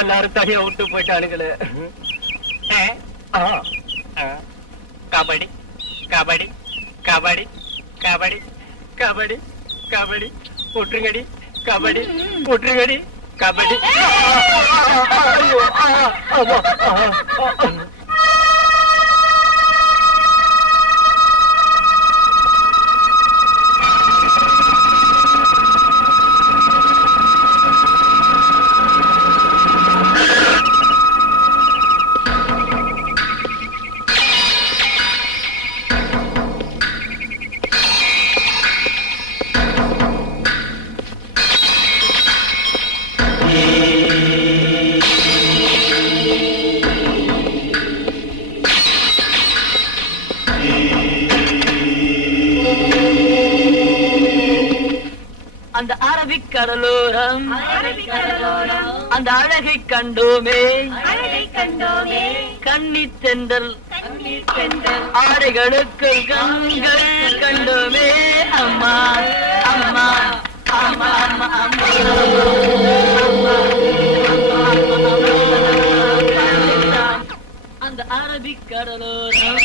எல்லாரும் தனியா விட்டு போயிட்டானுங்களே. கபடி கபடி கபடி கபடி கபடி கபடி ஒற்றுங்கடி கபடி ஒற்றுங்கடி கபடி. அந்த அரபிக் கடலோரம் அந்த அழகை கண்டோமே கண்ணி தென்றல் ஆடைகளுக்கு கண்கள் கண்டோமே. அம்மா அம்மா அம்மா அம்மா அம்மா அந்த அரபிக் கடலோரம்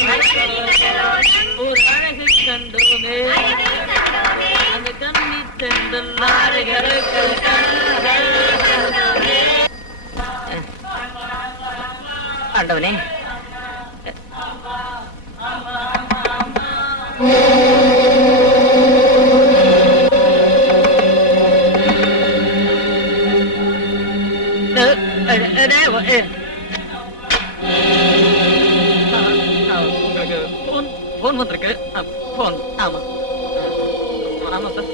ஒரு அழகை கண்டோமே அந்த கண்ணி தென்றல் ஆடைகளுக்கு கண்கள் கண்டோமே. ஆண்டவனே, போன் வந்திருக்கு. போன். ஆமா ஆமா சார்.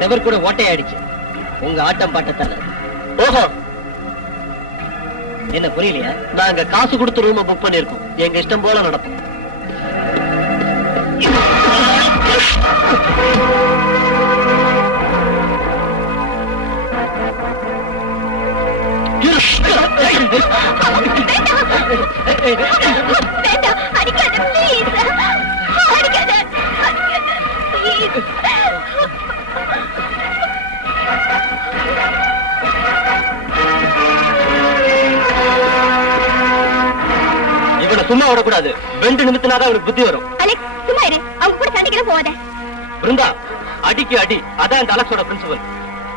செவர் கூட ஓட்டையாடிச்சு உங்க ஆட்டம் பாட்டத்தால. ஓஹோ, என்ன புரியலையா? நாங்க காசு கொடுத்து ரூம் புக் பண்ணிருக்கோம். எங்க இஷ்டம் போல நடப்போம். இவனை சும்மா விடக்கூடாது. ரெண்டு நிமித்தினாதான் அவனுக்கு புத்தி வரும். சும்மா இரு, அவங்க கூட சண்டைக்கு போவாத. பிருந்தா, அடிக்கு அடி. அதான் இந்த அலெக்ஸோட பிரின்சிபல்.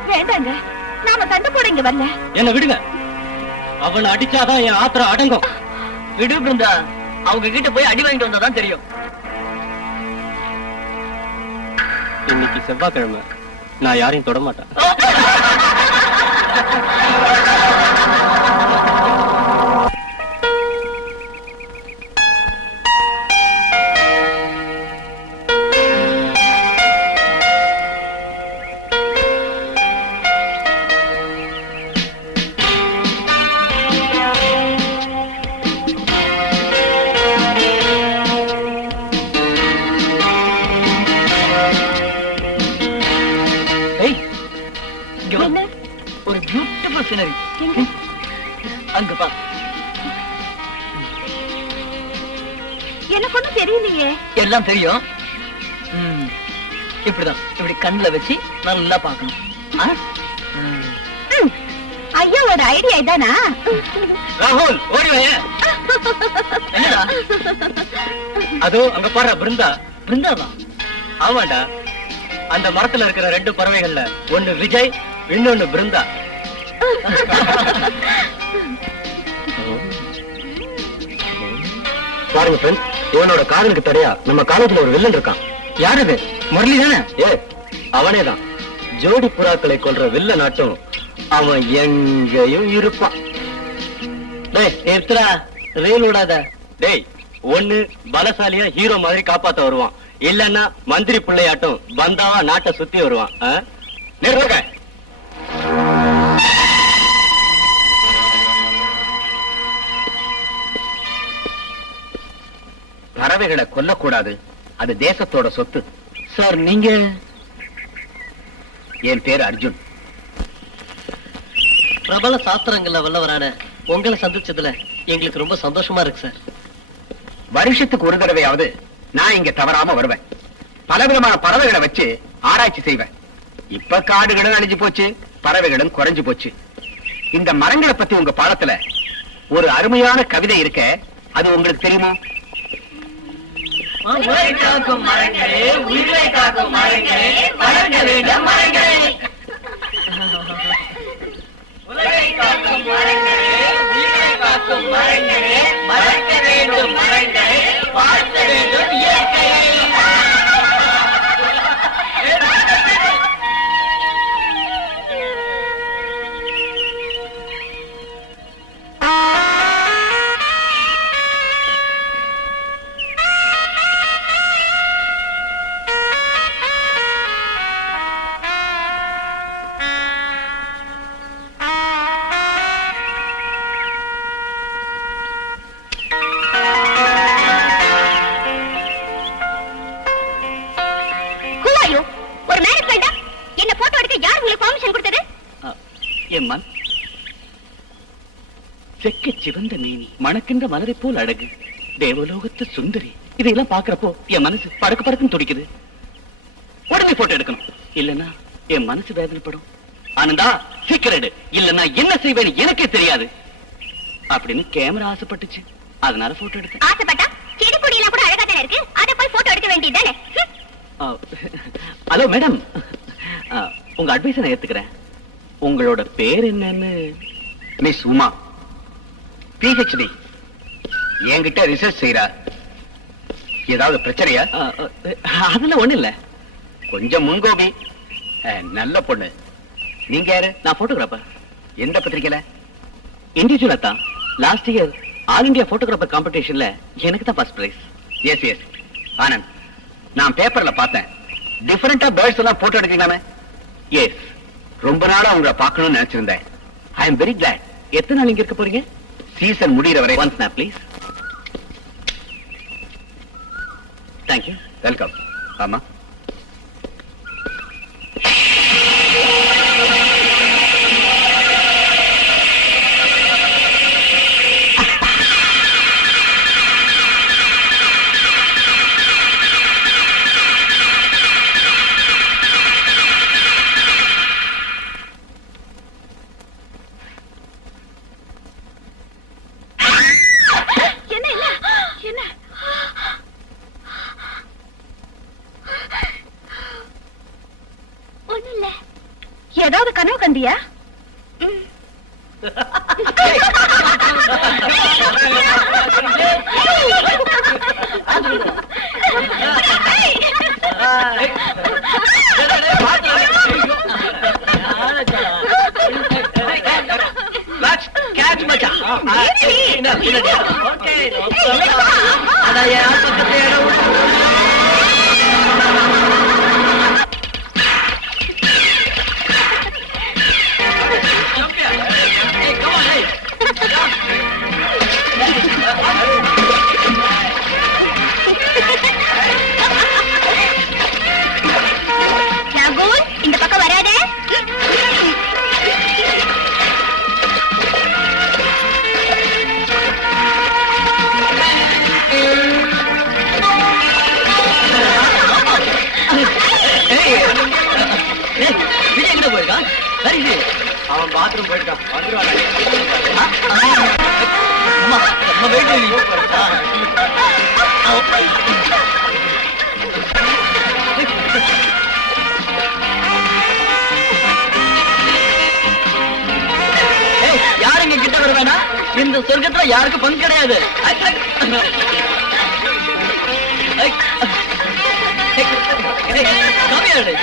வேண்டாங்க, நாம சண்டை போட இங்க வரல. என்ன விடுங்க. அவனை அடிச்சாதான் என் ஆத்திரம் அடங்கும். விடு பிருந்தா, அவங்க கிட்ட போய் அடி வாங்கிட்டு வந்தாதான் தெரியும். இன்னைக்கு செவ்வாய்க்கிழமை, நான் யாரையும் தொட மாட்டேன். சீனரி அங்க பா. எனக்கு ஒண்ணும் தெரியலையே. எல்லாம் தெரியும். இப்படிதான், இப்படி கண்ணுல வச்சு நல்லா பாக்கணும். ஐயாவோட ஐடியா இதானா? ராகுல் ஓடி வாய. என்னடா அதோ அங்க பாரு பிருந்தா. பிருந்தாவா? ஆமாண்டா, அந்த மரத்துல இருக்கிற 2 பறவைகள்ல ஒண்ணு விஜய், இன்னொன்னு பிருந்தா. பாருங்க ஃப்ரெண்ட்ஸ், இவனோட காதலுக்கு தடையா நம்ம காலேஜ்ல ஒரு வில்லன் இருக்கான். யார் அது? முரளி தானே? அவனேதான். ஜோடி புறாக்களை கொல்ற வில்ல நாட்டும் அவன் எங்கேயும் இருப்பான். டேய் நிறுத்துடா, ரீல் விடாத. டேய், ஒண்ணு பலசாலியா ஹீரோ மாதிரி காப்பாத்த வருவான், இல்லன்னா மந்திரி பிள்ளையாட்டம் பந்தாவா நாட்டை சுத்தி வருவான். நிறுத்துங்க. பறவைகளை கொல்லக்கூடாது, அது தேசத்தோட சொத்து. சார் நீங்க? என் பேர் அர்ஜுன். பிரபல சாஸ்திரங்கள்ல வல்லவரான உங்களை சந்திச்சதுல எங்களுக்கு ரொம்ப சந்தோஷமா இருக்கு சார். வருஷத்துக்கு ஒரு தடவையாவது நான் இங்க தவறாம வருவேன். பலவிதமான பறவைகளை வச்சு ஆராய்ச்சி செய்வேன். இப்ப காடுகளும் அழிஞ்சு போச்சு, பறவைகளும் குறைஞ்சு போச்சு. இந்த மரங்களை பத்தி உங்க பாடத்துல ஒரு அருமையான கவிதை இருக்க, அது உங்களுக்கு தெரியுமா? உயிரை காக்கும் மரங்களே, உயிரை காக்கும் மரங்களே, வளர்க்க வேண்டும் மரங்களே. உயிரை காக்கும் மரங்களே, உயிரை காக்கும் மரங்களே, வளர்க்க வேண்டும் மரங்களே, வாழ்த்த வேண்டும் இயற்கையை. செக்க சிவந்த மேனி, மணக்கின்ற மலரை போல் அழகு, தேவலோகத்து சுந்தரி. இதையெல்லாம் பாக்குறப்போ என் மனசு படக்கு படக்குன்னு துடிக்குது. உடனே போட்டோ எடுக்கணும், இல்லன்னா என் மனசு வேதனைப்படும். ஆனந்தா சீக்கிரம், இல்லன்னா என்ன செய்வேன்னு எனக்கே தெரியாது அப்படின்னு கேமரா ஆசைப்பட்டுச்சு, அதனால போட்டோ எடுத்தேன். ஆசைப்பட்டா செடி கொடியெல்லாம் கூட அழகா தானே இருக்கு, அதை போய் போட்டோ எடுக்க வேண்டியதுதானே? ஹலோ மேடம், உங்க அட்வைஸ் நான் ஏத்துக்கிறேன். உங்களோட பேர் என்னன்னு? மிஸ் உமா, PhD, என்கிட்ட ரிசர்ச் செய்யறா. ஏதாவது பிரச்சனையா? அதெல்லாம் ஒண்ணு இல்ல, கொஞ்சம் முன்கோபி. நல்ல பொண்ணு. நீங்க யாரு? நான் போட்டோகிராஃபர். எந்த பத்திரிக்கையில? இண்டிவிஜுவலா தான். Last year all India photographer காம்படிஷன்ல எனக்கு தான் first prize. S S Anand, நான் பேப்பர்ல பார்த்தேன். டிஃபரெண்டா பேர்ட்ஸ் எல்லாம் போட்டோ எடுக்கலாமே? எஸ், ரொம்ப நாளா உங்களை பார்க்கணும்னு நினைச்சிருந்தேன். I am very glad. எத்தனை நாள் இங்க இருக்க போறீங்க? சீசன் முடிகிற வரை. One snap please. Thank you. Welcome. ஆமா, ஏதாவது கனவு கண்டியா? யாருங்க கிட்ட வர வேணாம். இந்த சொர்க்கத்துல யாருக்கும் பங்கு கிடையாது. கம்மியாடு.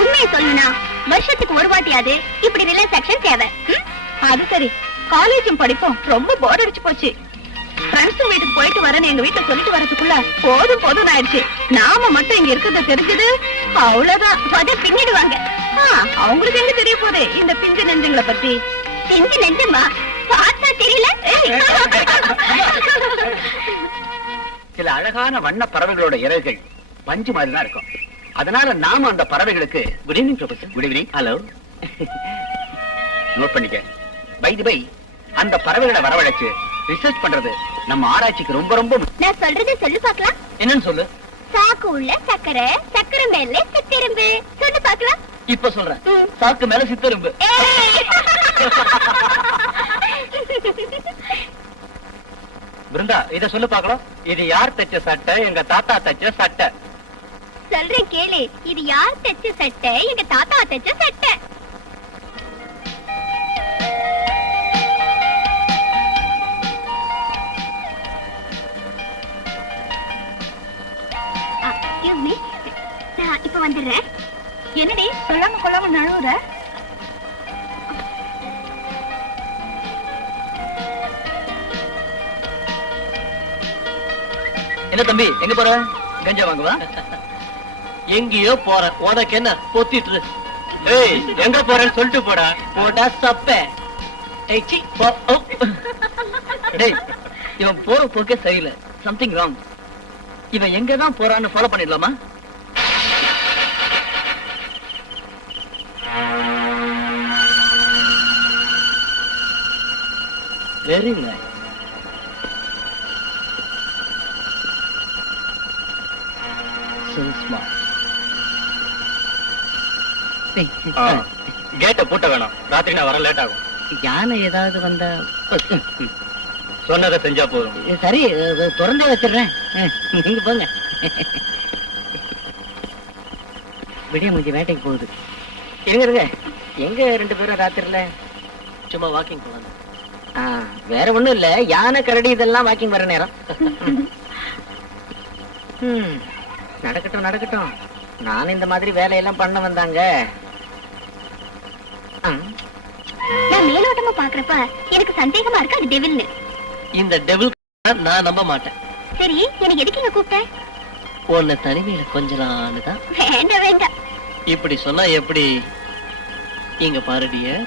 உண்மையை சொல்லணும்னா வருஷத்துக்கு ஒரு வாட்டியாவது இப்படி ரிலாக்ஸேஷன் தேவை. அது சரி, காலேஜும் படிப்போம் ரொம்ப போர் அடிச்சு போச்சு. ஃப்ரெண்ட்ஸ் வீட்டுக்கு போயிட்டு வரேன்னு எங்க வீட்டுல சொல்லிட்டு வரதுக்குள்ள போதும் போதும் ஆயிடுச்சு. நாம மட்டும் இங்க இருக்கிறத தெரிஞ்சது அவ்வளவுதான். அத பின்னிடுவாங்க. அவங்களுக்கு எங்க தெரிய போகுது இந்த பிஞ்சு நெஞ்சங்களை பத்தி. பிஞ்சு நெஞ்சமா பார்த்தா தெரியல. சில அழகான வண்ண பறவைகளோட இறகுகள் பஞ்சு மாதிரி தான் இருக்கும். அதனால நாம அந்த பறவைகளுக்கு good evening professor. Good evening. Hello. Note பண்ணிக்க. பை தி பை, அந்த பறவைகளை வரவழைச்சு ரிசர்ச் பண்றது நம்ம ஆராய்ச்சிக்கு ரொம்ப ரொம்ப நான் சொல்றதை சொல்லு பார்க்கலாம். என்னன்னு சொல்லு. சாக்கு உள்ள சக்கரை, சக்கரை மேல சித்திரும்பு. சொல்லு பார்க்கலாம். இப்ப சொல்றேன். சாக்கு மேல சித்தரும்பு. பிருந்தா, இத சொல்லு பார்க்கலாம். இது யார் தச்ச சட்டை? எங்க தாத்தா தச்ச சட்டை. சொல்றேன் கேளு. இது யார் தச்ச சட்டை? எங்க தாத்தா தச்ச சட்டை. Excuse me. நான் இப்ப வந்துடுறேன். என்னடி சொல்லாம கொள்ளாம நழுவுற? என்ன தம்பி, எங்க போற? கஞ்சா வாங்குவா? எங்கேயோ போற. உனக்கு என்ன பொத்திட்டு? ஏய், எங்க போறேன்னு சொல்லிட்டு போடா. போடா சப்ப. ஏய் சி போ. டேய், இவன் போற போக்கே சரியில்லை. Something wrong. இவன் எங்க தான் போறான்னு ஃபாலோ பண்ணிடலாமா? Very nice. கேட்ட பூட்ட வேணாம். ராத்திரி நான் வர லேட் ஆகும். யானை ஏதாவது வந்தா சொன்னதை செஞ்சா போதும். சரி, திறந்தே வச்சிடுறேன். நீங்க போங்க. விடிய முடிஞ்ச வேட்டைக்கு போகுது. இருங்க, எங்க ரெண்டு பேரும் ராத்திரில சும்மா வாக்கிங் போவாங்க. வேற ஒண்ணும் இல்ல. யானை கரடி இதெல்லாம் வாக்கிங் வர நேரம். நடக்கட்டும் நடக்கட்டும். நான் இந்த மாதிரி வேலையெல்லாம் பண்ண வந்தாங்க. நான் மேலோட்டமா பாக்குறப்ப எனக்கு சந்தேகமா இருக்கு அது டெவில்னு. இந்த டெவில் நான் நம்ப மாட்டேன். சரி, எனக்கு எதுக்கு இங்க கூப்பிட்ட? உன்னை தனிமையில கொஞ்சலான்னு தான். வேண்டாம் வேண்டாம். இப்படி சொன்னா எப்படி? இங்க பாருடிய,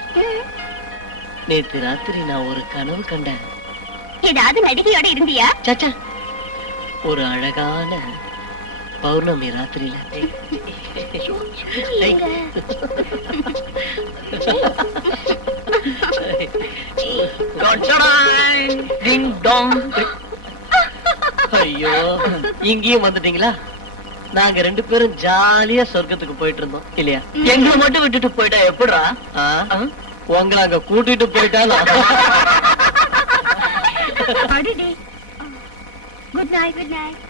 நேத்து ராத்திரி நான் ஒரு கனவு கண்டேன். ஏதாவது நடிகையோட இருந்தியா? சச்சா, ஒரு அழகான பௌர்ணமி ராத்திரியில. ஐயோ, இங்கேயும் வந்துட்டீங்களா? நாங்க ரெண்டு பேரும் ஜாலியா சொர்க்கத்துக்கு போயிட்டு இருந்தோம் இல்லையா? எங்களை மட்டும் விட்டுட்டு போயிட்டா எப்படிடா? உங்களை அங்க கூட்டிட்டு போயிட்டாலும். Good night. Good night.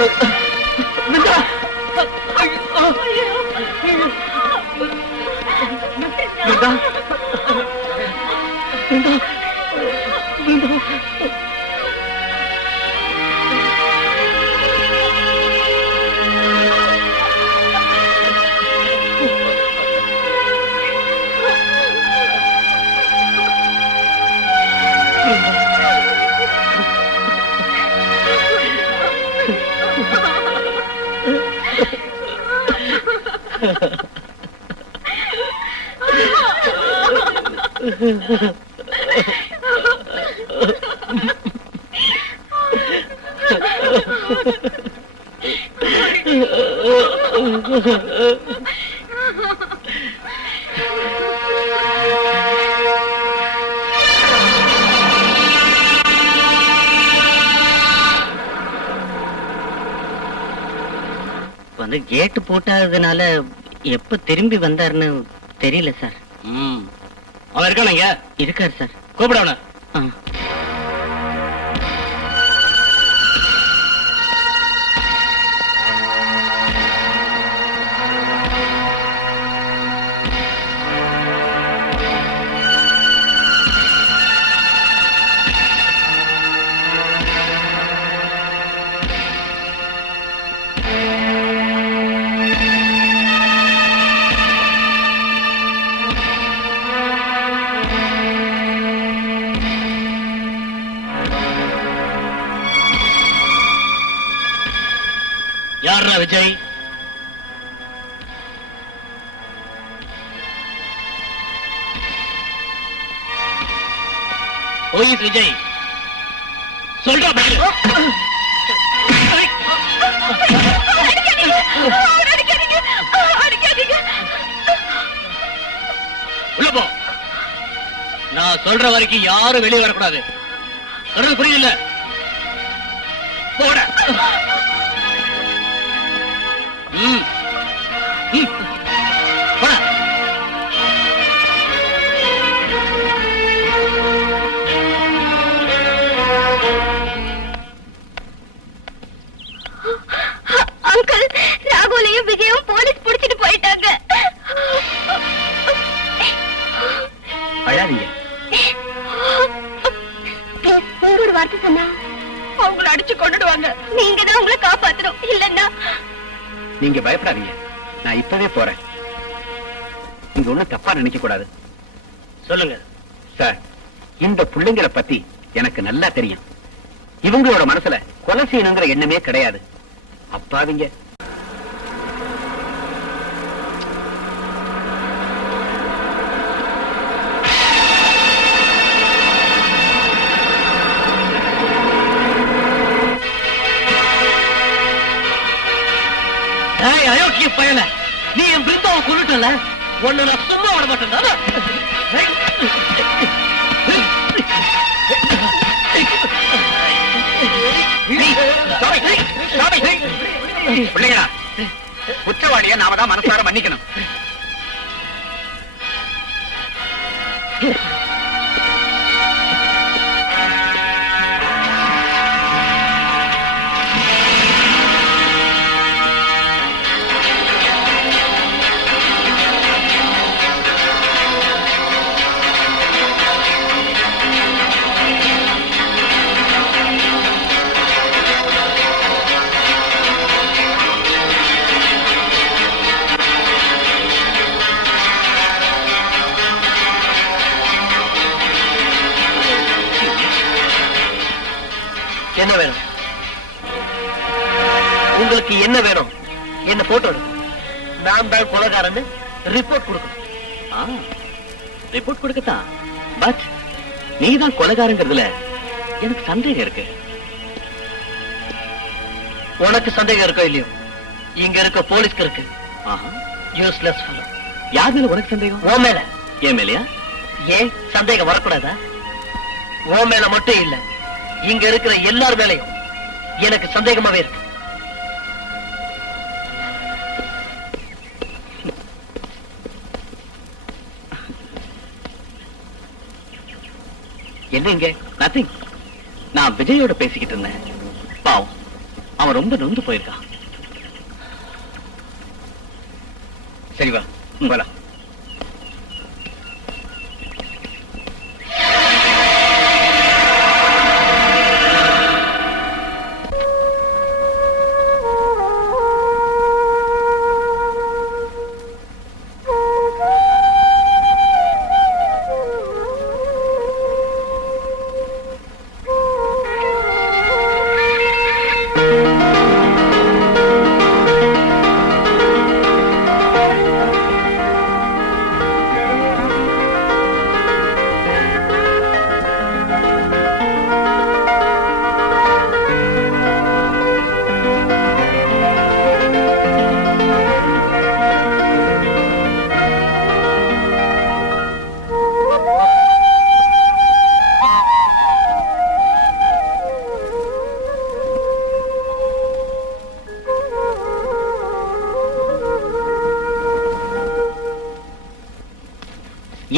Brinda Brinda Brinda Brinda வந்து கேட்டு போட்டதுனால எப்ப திரும்பி வந்தாருன்னு தெரியல சார். அவன் இருக்கானுங்க இருக்காரு சார். கூப்பிட அவன. யாரா விஜய்? ஓயிஸ் விஜய் சொல்றா பதில். உள்ள போ. நான் சொல்ற வரைக்கும் யாரும் வெளியே வரக்கூடாது. சொல்றது புரியல? போட. அங்கிள், ராகுலையும் விஜயும் போலீஸ் பிடிச்சிட்டு போயிட்டாங்க. அழாதீங்க. ஒரு வார்த்தை சொன்னா அவங்கள அடிச்சு கொண்டுடுவாங்க. நீங்க தான் உங்களை காப்பாத்தணும். இல்லன்னா நீங்க பயப்படாதீங்க. நான் இப்பவே போறேன். நீங்க ஒண்ணும் தப்பா நினைக்க கூடாது. சொல்லுங்க சார். இந்த பிள்ளைங்களை பத்தி எனக்கு நல்லா தெரியும். இவங்களோட மனசுல கொலை செய்யணுங்கிற எண்ணமே கிடையாது. அப்பாவிங்க. அயோக்கிய பயல, நீ என் பிருந்தாவை கொண்டுட்டல. உன்னை நான் சும்மா விட மாட்டேன். பிள்ளைங்களா, குற்றவாளிய நாம தான் மனசார மன்னிக்கணும். என்ன வேணும் உங்களுக்கு? என்ன வேணும்? என்ன போட்டோ நான் தான் கொலைகாரன்னு ரிப்போர்ட் கொடுக்கணும். ரிப்போர்ட் கொடுக்கத்தான். பட் நீதான் கொலைகாரங்கிறதுல எனக்கு சந்தேகம் இருக்கு. உனக்கு சந்தேகம் இருக்கோ இல்லையோ, இங்க இருக்க போலீஸ்க்கு இருக்கு. Useless fellow. யார் மேல உனக்கு சந்தேகம்? உன் மேல. ஏன் மேலையா? ஏன் சந்தேகம் வரக்கூடாதா? உன் மேல மட்டும் இல்ல, இங்க இருக்கிற எல்லார் மேலையும் எனக்கு சந்தேகமாவே இருக்கு. என்ன இங்க? நத்திங். நான் விஜயோட பேசிக்கிட்டு இருந்தேன். பாவம், அவன் ரொம்ப நொந்து போயிருக்கான். சரி வா போலாம்.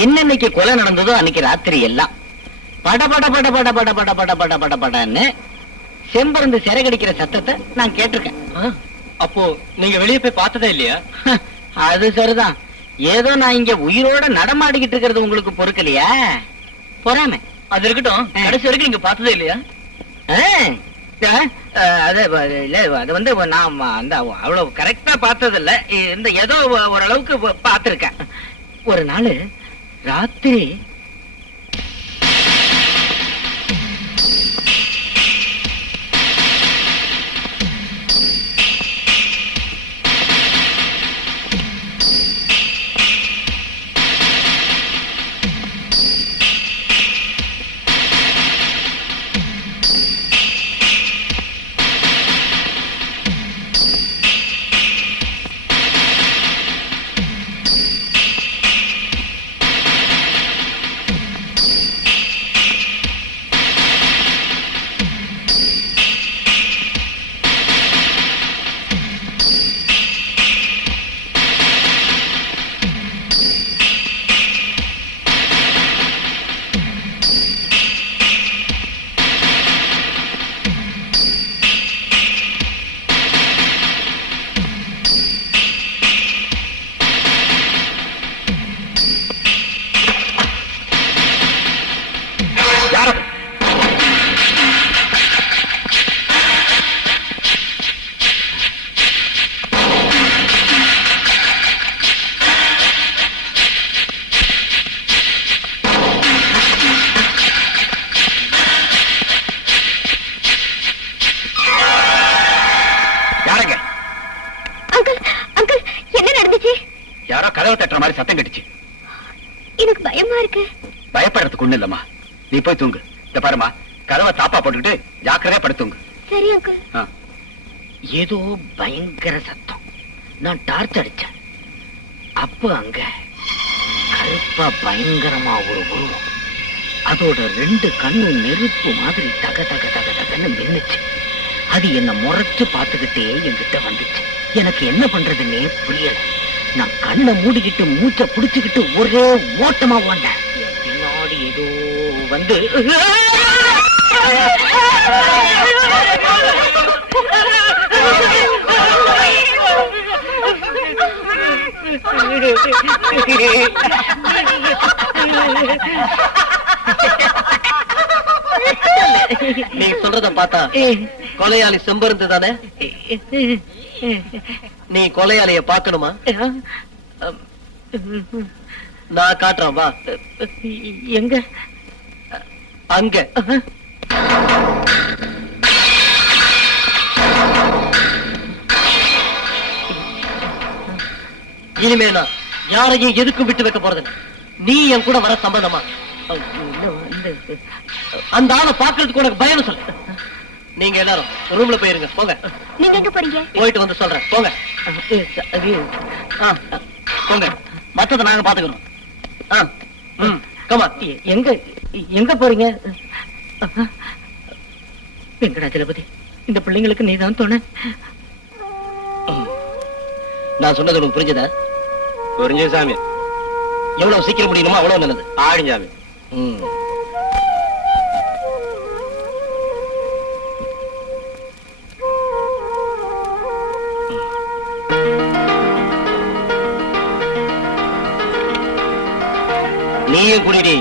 என்னன்னைக்கு கொலை நடந்ததோ அன்னைக்கு ராத்திரி எல்லாம் பட பட பட பட பட பட பட பட பட படன்னு செம்பருந்து சிறகடிக்கிற சத்தத்தை நான் கேட்டிருக்கேன். அப்போ நீங்க வெளியே போய் பார்த்ததே இல்லையா? அது சரிதான். ஏதோ நான் இங்க உயிரோட நடமாடிக்கிட்டு இருக்கிறது உங்களுக்கு பொறுக்கலையா? பொறாம. அது இருக்கட்டும், கடைசி வரைக்கும் நீங்க பார்த்ததே இல்லையா? அது வந்து நான் அந்த அவ்வளவு கரெக்டா பார்த்தது இல்ல. இந்த ஏதோ ஓரளவுக்கு பார்த்திருக்கேன். ஒரு நாள் ராத்திரி யாரோ கதவை தட்டுற மாதிரி சத்தம் கட்டுச்சு. எனக்கு பயமா இருக்கு. பயப்படுறதுக்கு ஒண்ணு இல்லம்மா, நீ போய் தூங்கு. இந்த பாருமா, கதவை தாப்பா போட்டுக்கிட்டு ஜாக்கிரதையா படுத்துங்க. சரி அங்கிள். ஏதோ பயங்கர சத்தம். நான் டார்ச் அடிச்சேன். அப்ப அங்க கருப்பா பயங்கரமா ஒரு உருவம். அதோட 2 கண்ணும் நெருப்பு மாதிரி தக தக தக தகன்னு மின்னுச்சு. அது என்ன முறைச்சு பார்த்துக்கிட்டே என்கிட்ட வந்துச்சு. எனக்கு என்ன பண்றதுன்னே புரியல. நான் கண்ணை மூடிக்கிட்டு மூச்சை புடிச்சுக்கிட்டு ஒரே ஓட்டமா ஓண்டேன். பின்னாடி ஏதோ வந்து நீ சொல்றத பார்த்தா கொலையாளி செம்பருந்து தானே? நீ கொலையாளிய பாக்கணுமா? நான் காட்டுறேன், வா. எங்க? அங்க. இனிமே நான் யாரையும் எதுக்கும் விட்டு வைக்க போறது. நீ என் கூட வர சம்பந்தமா? அந்த ஆளை பாக்குறதுக்கு உனக்கு பயம் சொல்ல. நீங்க எல்லாரும் ரூம்ல போயிருங்க, போங்க. நீங்க எங்க போறீங்க? போயிட்டு வந்து சொல்றேன், போங்க. போங்க, மத்தத நாங்க பாத்துக்கிறோம். கமா. எங்க எங்க போறீங்க? வெங்கடாச்சலபதி, இந்த பிள்ளைங்களுக்கு நீதான் துணை. நான் சொன்னது உனக்கு புரிஞ்சதா? புரிஞ்சது சாமி. எவ்வளவு சீக்கிரம் முடியணுமோ அவ்வளவு நல்லது. ஆடிஞ்சாமி. வெளியே குடிடி.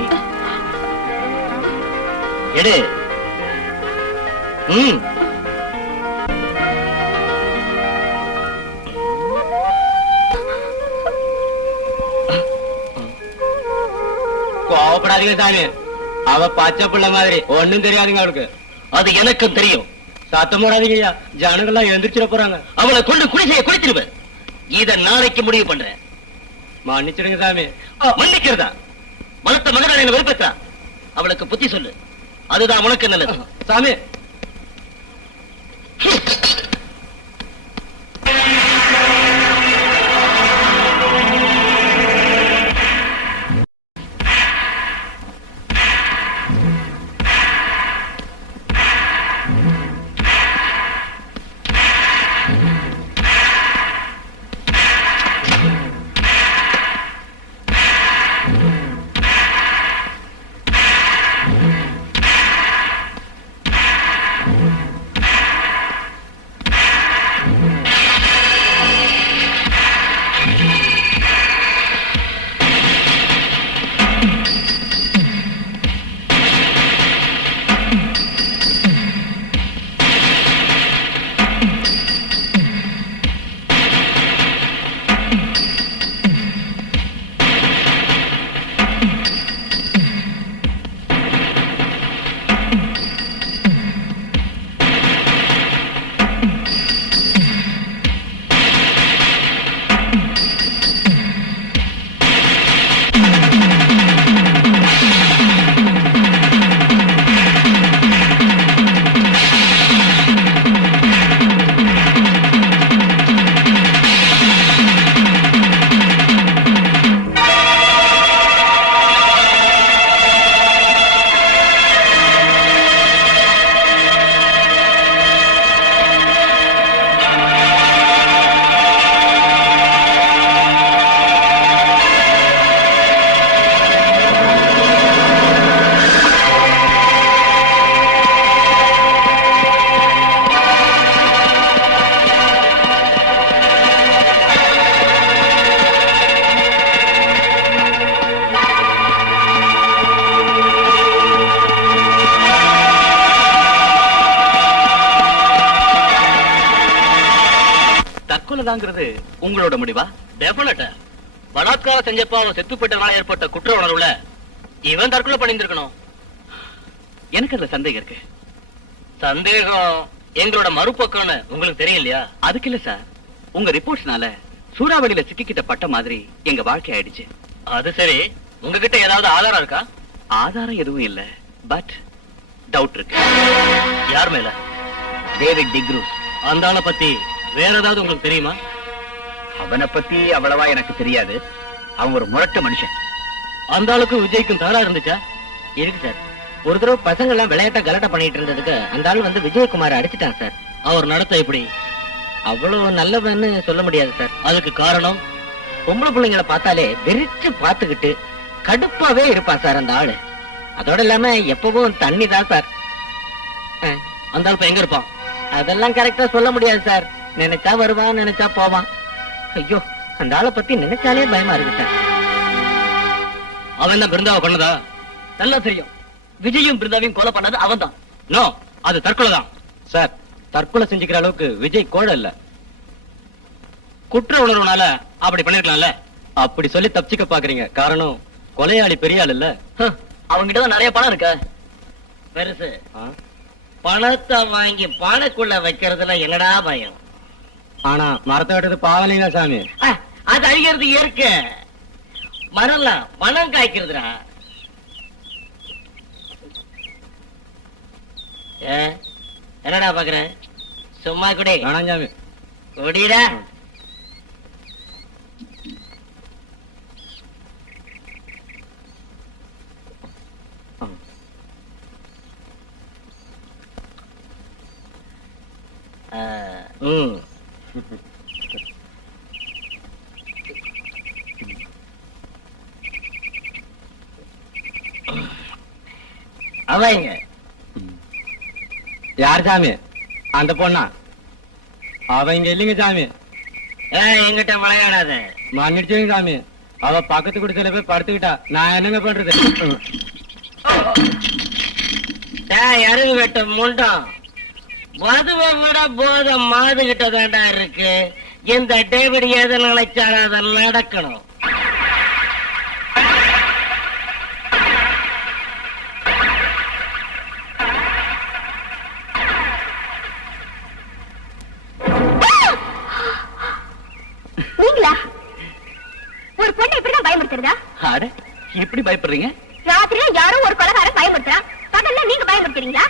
எடு. கோவப்படாதீங்க சாமி. அவ பச்சை பிள்ளை மாதிரி ஒண்ணும் தெரியாதுங்க அவளுக்கு. அது எனக்கும் தெரியும். சத்தம் போடாதீங்க ஐயா, ஜனங்கள்லாம் எந்திரிச்சிட போறாங்க. அவளை கொண்டு குடிசையை குடிச்சிருவேன். இத நாளைக்கு முடிவு பண்றேன். மன்னிச்சிடுங்க சாமி. மன்னிக்கிறதா? மனத்த மகனான என்ன வெறுப்பேற்றா? அவளுக்கு புத்தி சொல்லு, அதுதான் உனக்கு நல்லது. சாமி, தாங்கிறது உங்களோட முடிவா? டெஃபினட்டா. பலாத்காரம் செஞ்சப்ப அவன் செத்து போயிட்டனால ஏற்பட்ட குற்ற உணர்வுல இவன் தற்கொலை பண்ணியிருக்கணும். எனக்கு அதுல சந்தேகம் இருக்கு. சந்தேகம் எங்களோட மறுபக்கம்னு உங்களுக்கு தெரியும் இல்லையா? அதுக்கு இல்ல சார், உங்க ரிப்போர்ட்ஸ்னால சூறாவளியில சிக்கிக்கிட்ட பட்ட மாதிரி எங்க வாழ்க்கை ஆயிடுச்சு. அது சரி, உங்ககிட்ட ஏதாவது ஆதாரம் இருக்கா? ஆதாரம் எதுவும் இல்ல, பட் டவுட் இருக்கு. யார் மேல? டேவிட் டிக்ரூஸ். அந்த ஆளை பத்தி வேற ஏதாவது உங்களுக்கு தெரியுமா? அவனை பத்தி அவ்வளவா எனக்கு தெரியாது. அவன் ஒரு முரட்டு மனுஷன். அந்த ஆளுக்கு விஜய்க்கும் தகராறு இருந்துச்சா? இருக்கு சார். ஒரு தடவை பசங்க எல்லாம் விளையாட்ட கலாட்டா பண்ணிட்டு இருந்ததுக்கு அந்த ஆள் வந்து விஜயகுமார் அடிச்சிட்டான் சார். அவர் நடத்த எப்படி? அவ்வளவு நல்லவன்னு சொல்ல முடியாது சார். அதுக்கு காரணம் பொம்பளை பிள்ளைங்களை பார்த்தாலே வெறிச்சு பார்த்துக்கிட்டு கடுப்பாவே இருப்பான் சார் அந்த ஆளு. அதோட இல்லாம எப்பவும் தண்ணி தான் சார். அந்த ஆள் எங்க இருப்பான்? அதெல்லாம் கரெக்டா சொல்ல முடியாது சார். நினைச்சா வருவான், நினைச்சா போவான். ஐயோ, அந்த ஆளை பத்தி நினைச்சாலே பயமா இருக்கு சார். அவன் தான் பிருந்தாவை பண்ணதா? நல்லா தெரியும். விஜயும் பிருந்தாவையும் கொலை பண்ணது அவன் தான். நோ, அது தற்கொலை தான் சார். தற்கொலை செஞ்சுக்கிற அளவுக்கு விஜய் கோழ இல்ல. குற்ற உணர்வுனால அப்படி பண்ணிருக்கலாம்ல. அப்படி சொல்லி தப்பிச்சுக்க பாக்குறீங்க. காரணம் கொலையாளி பெரிய ஆள் இல்ல. அவங்கிட்ட நிறைய பணம் இருக்க பெருசு. பணத்தை வாங்கி பானைக்குள்ள வைக்கிறதுல என்னடா பயம்? ஆனா மரத்தை வெட்டுறது பாவனைங்க சாமி. அது அழிகிறது இயற்கை. மரம்லாம் பணம் காய்க்கிறதுடா. என்னடா பாக்குறேன்? சும்மா குடி. வேணாம் சாமி. குடிடா. அவங்க யார் சாமி? அந்த பொண்ணா? அவங்க இல்லைங்க சாமி. எங்கிட்ட விளையாடாத. மன்னிடுச்சுங்க சாமி. அவ பக்கத்து குடிசையில போய் படுத்துக்கிட்டா நான் என்னங்க பண்றது? இறங்கு வெட்ட முண்டம் மதுவை விட போத மாதுகிட்ட தாண்டா இருக்கு. இந்த டேவிட் எதை நினைச்சாலும் அதை நடக்கணும். நீங்களா ஒரு பொண்ணை இப்படிதான் பயமுறுத்துறதா? அட எப்படி பயப்படுறீங்க? ராத்திரில யாரோ ஒரு கொலைகாரன் பயமுறுத்துறான், பகல்ல நீங்க பயமுறுத்துறீங்களா?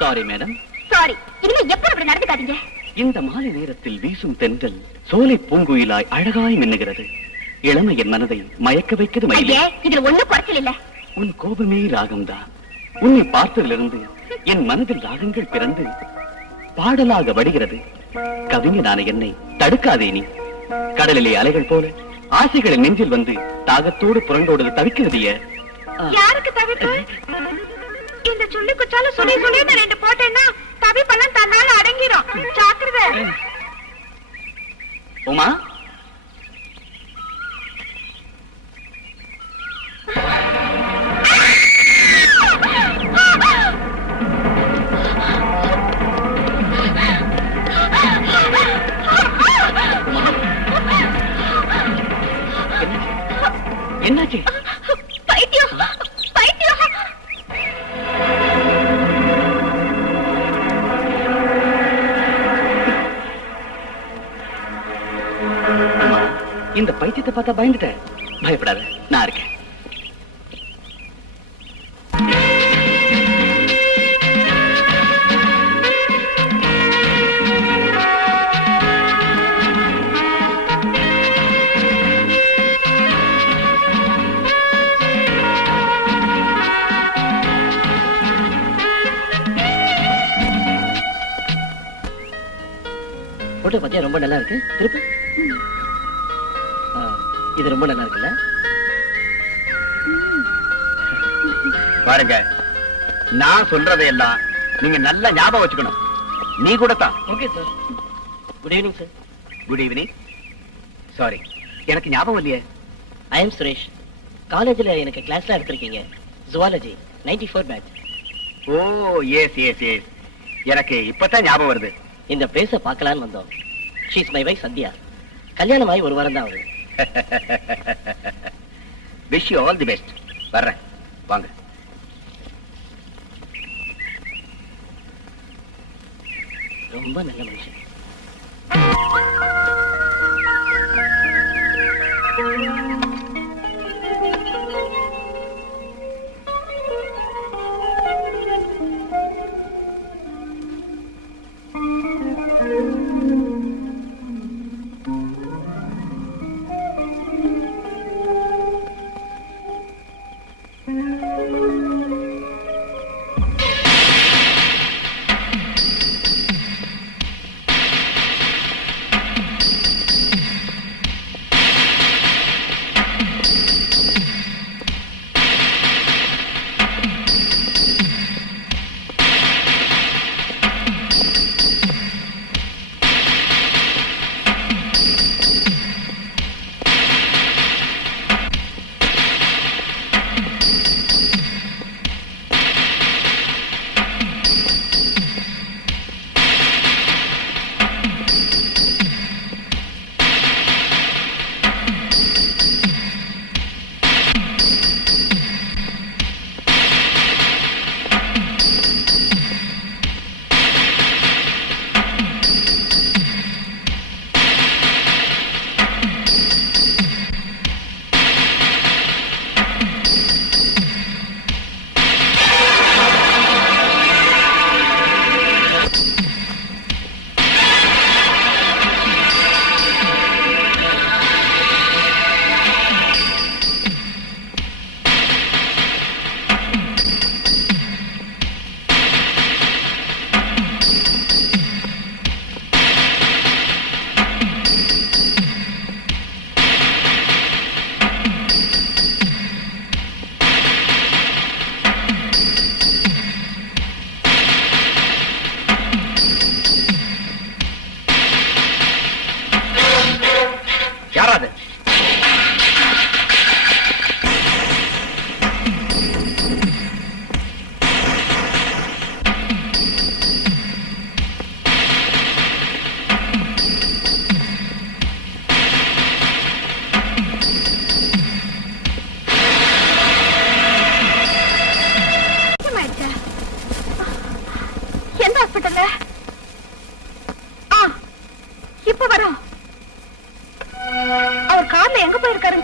Sorry madam. சாரி, இனிமே எப்ப இப்படி நடந்துக்காதீங்க. இந்த மாலை நேரத்தில் வீசும் தென்றல் சோலை பூங்குயிலாய் அழகாய் மின்னுகிறது. இளமையின் மனதை மயக்க வைக்கிறது மயிலே. ஐயே, இதுல ஒண்ணும் குறைச்சல் இல்ல. உன் கோபமே ராகம்தான். உன்னை பார்த்ததிலிருந்து என் மனதில் ராகங்கள் பிறந்து பாடலாக வடிகிறது. கவிஞனான என்னை தடுக்காதே நீ. கடலிலே அலைகள் போல ஆசைகளின் நெஞ்சில் வந்து தாகத்தோடு புரண்டோடு தவிக்கிறதைய. யாருக்கு தவிப்பு? இந்த சுள்ளி குச்சால சுளி சுளி ரெண்டு போட்டேன்னா தவிப்பெல்லாம் தன்னால அடங்கிரும். ஜாக்கிரதை. உமா, என்னாச்சு? பைத்தியம், பைத்தியம். இந்த பைத்தியத்தை பார்த்தா பயந்துட்ட. பயப்படாத, நான் இருக்கேன். போட்டோ பத்தியா ரொம்ப நல்லா இருக்கு. திருப்பி இது ரொம்ப நல்லா இருக்குல்ல? பாருங்க, நான் சொல்றதையெல்லாம் நீங்க நல்லா ஞாபகம் வச்சுக்கணும். நீ கூட தான். Okay sir. Good evening sir. Good evening. Sorry, எனக்கு ஞாபகம் இல்லையே. I am Suresh. காலேஜ்ல எனக்கு கிளாஸ்ல எடுத்திருக்கீங்க. Zoology 94 batch. Oh yes yes yes, எனக்கு இப்பதான் ஞாபகம் வருது. இந்த பிளேஸ பார்க்கலான்னு வந்தோம். She is my wife Sandhya. கல்யாணம் ஆகி ஒரு வாரம் தான் ஆகுது. Wish you all the best. வர்றேன், வாங்க. ரொம்ப நல்ல மனுஷன்.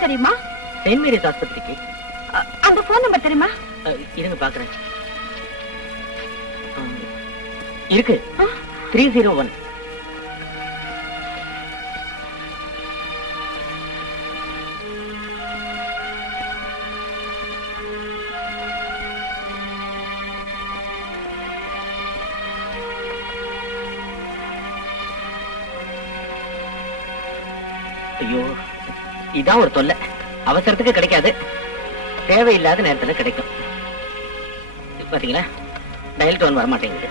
தெரியுமா? செயின்ட் மேரிஸ் ஆஸ்பத்திரிக்கு. அந்த போன் நம்பர் தெரியுமா? இருங்க பாக்குறேன். இருக்கு 301. ஐயோ, இதான் ஒரு தொல்லை. அவசரத்துக்கு கிடைக்காது, தேவையில்லாத நேரத்துல கிடைக்கும். பாத்தீங்களா, டயல் டோன் வர மாட்டேங்குது.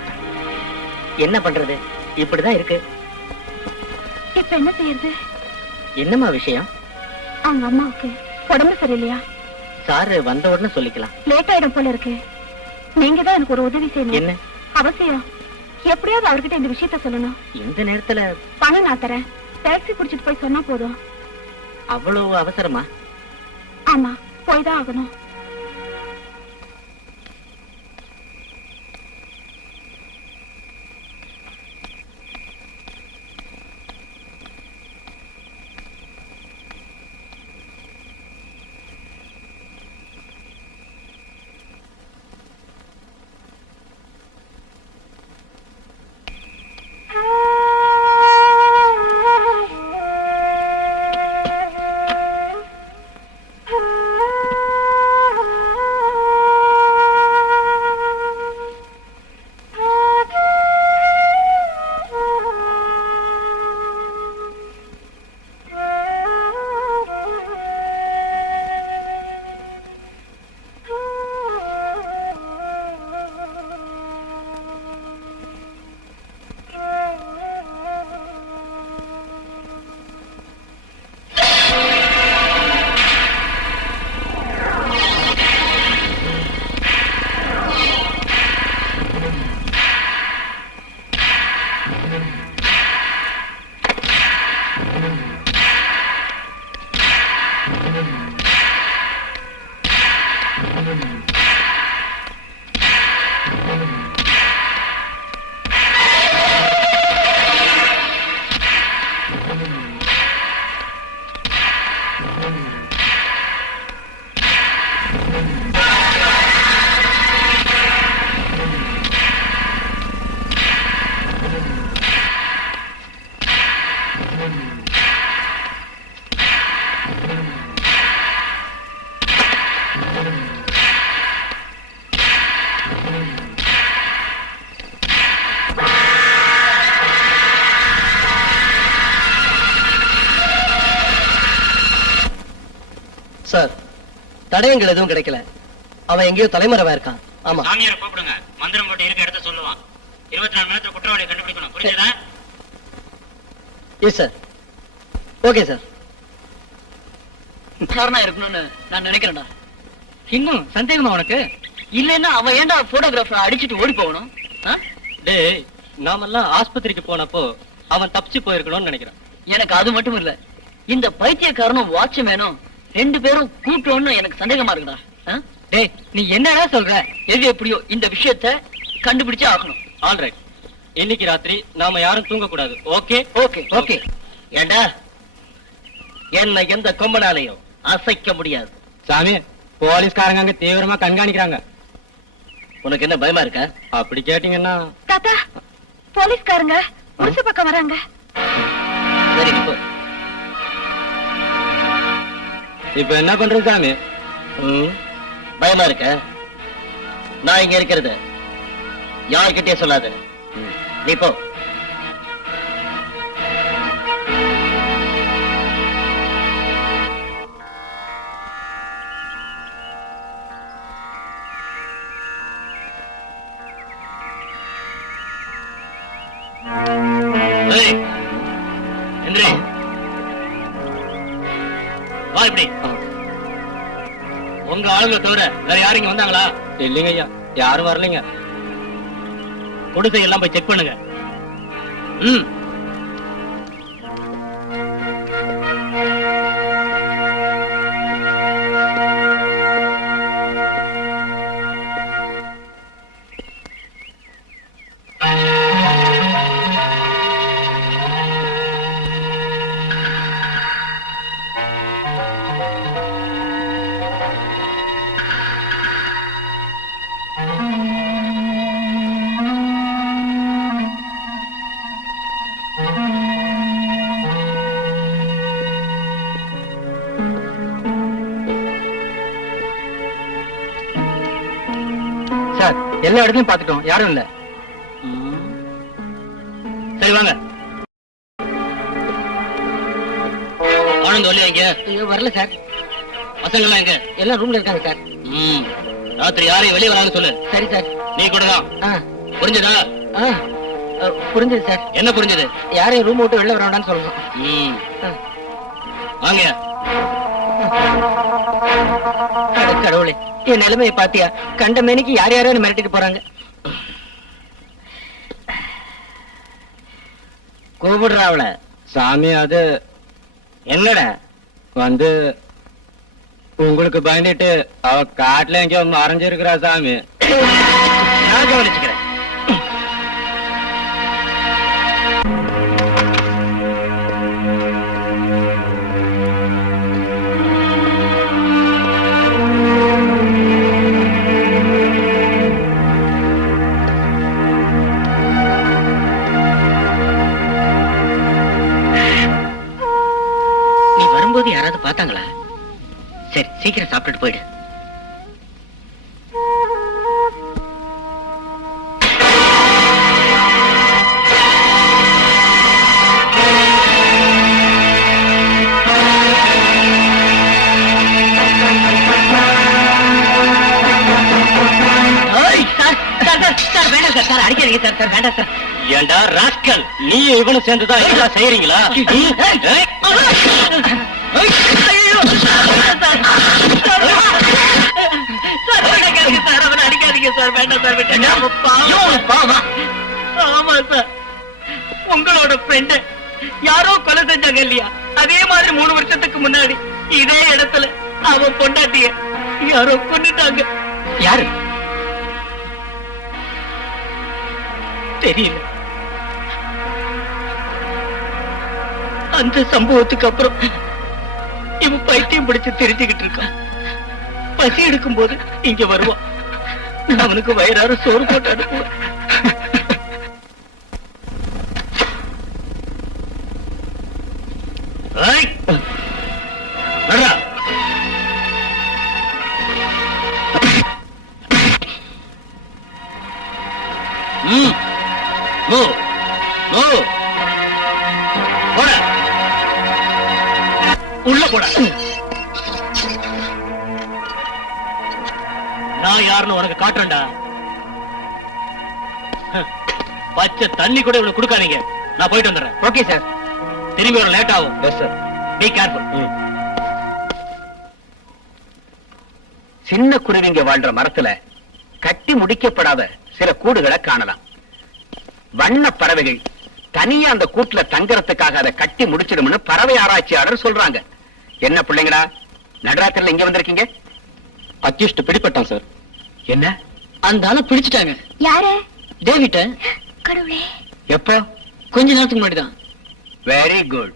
என்ன பண்றது? இப்படிதான் இருக்கு. இப்ப என்ன செய்யறது? என்னம்மா விஷயம்? அவங்க அம்மாவுக்கு உடம்பு சரியில்லையா? சார் வந்த உடனே சொல்லிக்கலாம். லேட் ஆயிடும் போல இருக்கு. நீங்க தான் எனக்கு ஒரு உதவி செய்யணும். என்ன அவசியம்? எப்படியாவது அவர்கிட்ட இந்த விஷயத்த சொல்லணும். இந்த நேரத்துல? பணம் நான் தரேன், டாக்ஸி புடிச்சிட்டு போய் சொன்னா போதும். அவ்வளவு அவசரமா? ஆமா, போய்தான் ஆகணும். சார், தடயங்கள் எதுவும் கிடைக்கல. அவன் எங்கேயோ தலைமறைவா இருக்கான். ஆமா. சாமியாரை கூப்பிடுங்க, மந்திரம் போட்டு இருக்க இடத்த சொல்லுவான். 24 மணி நேரத்துல குற்றவாளியை கண்டுபிடிக்கணும், புரியுதா? Yes sir. Okay sir. காரணம் இருக்கணும்னு நான் நினைக்கிறேன்டா. இன்னும் சந்தேகமா உனக்கு? இல்லன்னா அவன் ஏன்டா போட்டோகிராஃபரை அடிச்சிட்டு ஓடி போகணும்? டேய், நாமெல்லாம் ஆஸ்பத்திரிக்கு போனப்போ அவன் தப்பிச்சு போயிருக்கணும்னு நினைக்கிறேன். எனக்கு அது மட்டும் இல்ல, இந்த பைத்தியக்காரனும் வாட்ச்மேனும் 2 பேரும் கூட்டோன்னு எனக்கு சந்தேகமா இருக்குடா. டேய், நீ என்னடா சொல்ற? எது எப்படியோ இந்த விஷயத்தை கண்டுபிடிச்சே ஆகணும். ஆல்ரைட், இன்னைக்கு ராத்திரி நாம யாரும் தூங்க கூடாது. Okay okay okay. ஏண்டா, என்ன எந்த கொம்பனாலையும் அசைக்க முடியாது. சாமி, போலீஸ்காரங்க அங்க தீவிரமா கண்காணிக்கிறாங்க. உனக்கு என்ன பயமா இருக்க? அப்படி கேட்டீங்கன்னா. தாத்தா, போலீஸ்காரங்க குடிசை பக்கம் வராங்க. சரி, இப்ப என்ன பண்றது சாமி? பயமா இருக்க? நான் இங்க இருக்கிறது யார்கிட்டயே சொல்லாத. நீ போ. வா இப்படி. உங்க ஆளுங்களை தவிர வேற யாரும் இங்க வந்தாங்களா? இல்லைங்க ஐயா, யாரும் வரலைங்க. குடிசை எல்லாம் போய் செக் பண்ணுங்க. எல்லா இடத்துலயும் பாத்துட்டோம், யாரும் இல்ல. சரி வாங்க. ஆனந்த் வரலையா இங்க? வரல சார். பசங்க எல்லாம் எங்க? எல்லாம் ரூம்ல இருக்காங்க சார். ராத்திரி யாரையும் வெளியே வராங்க சொல்லு. சரி சார். நீ கூட தான். புரிஞ்சதா? புரிஞ்சது சார். என்ன புரிஞ்சது? யாரையும் ரூம் விட்டு வெளில வர வேண்டாம்னு சொல்லணும். வாங்க. கடவுளே, என் நிலைமையை பாத்தியா? கண்ட மேனிக்கு யார் யாரும் மிரட்டிட்டு போறாங்க. கூப்பிடுறாவள சாமி. அது என்னடா வந்து உங்களுக்கு பயந்துட்டு அவ காட்டுல எங்கேயோ மறைஞ்சிருக்கிறா சாமி. நான் கவனிச்சுக்கிறேன். நீ வரும்போது யாராவது பார்த்தாங்களா? சரி, சீக்கிரம் சாப்பிட்டுட்டு போயிடு. அடிக்காதீங்க சார். சார் வேண்டாம் சார். ஏண்டா ராஸ்கல், நீ இவனும் சேர்ந்துதான் எல்லாம் செய்யறீங்களா? அடிக்காதீங்க சார். வேண்டாம் சார். ஆமா சார், உங்களோட ஃப்ரெண்ட் யாரோ கொலை செஞ்சாங்க இல்லையா? அதே மாதிரி 3 வருஷத்துக்கு முன்னாடி இதே இடத்துல அவன் பொண்டாட்டிய யாரோ கொன்னுட்டாங்க. யாரு தெரியல. அந்த சம்பவத்துக்கு அப்புறம் இவன் பைத்தியம் பிடிச்சு தெரிஞ்சுக்கிட்டு இருக்கான். பசி எடுக்கும் போது இங்க வருவான். அவனுக்கு வயிறார சோறு போட்டு அனுப்புவான். உள்ள போட. நான் யாருன்னு உனக்கு காட்டுறேன்டா. பச்சை தண்ணி கூட இவனுக்கு கொடுக்காதீங்க. நான் போயிட்டு வந்துடுறேன். Okay sir. திரும்பி வர லேட் ஆகும். Yes sir. Be careful. சின்ன குருவிங்க வாழ்ற மரத்துல கட்டி முடிக்கப்படாத சில கூடுகளை காணலாம். வண்ண பறவைகள் தனியா அந்த கூட்டுல தங்கறதுக்காக அதை கட்டி முடிச்சிடும்னு பறவை ஆராய்ச்சியாளர் சொல்றாங்க. என்ன பிள்ளைங்களா, நடுராத்திரில இங்க வந்திருக்கீங்க? அக்யூஸ்ட் பிடிபட்டான் சார். என்ன? அந்த ஆளை பிடிச்சிட்டாங்க. யாரு? டேவிட்ட. கடவுளே, எப்போ? கொஞ்ச நேரத்துக்கு முன்னாடி தான். Very good.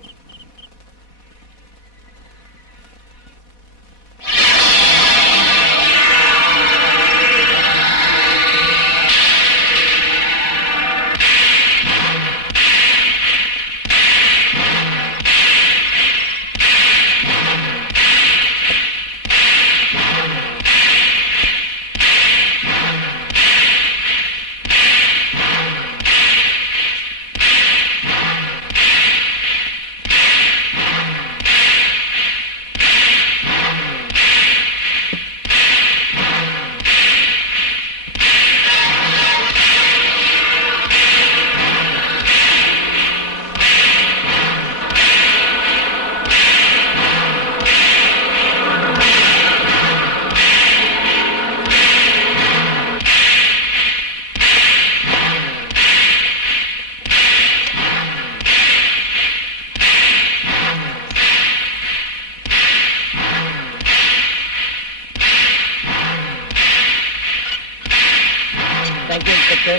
Thank you, Inspector.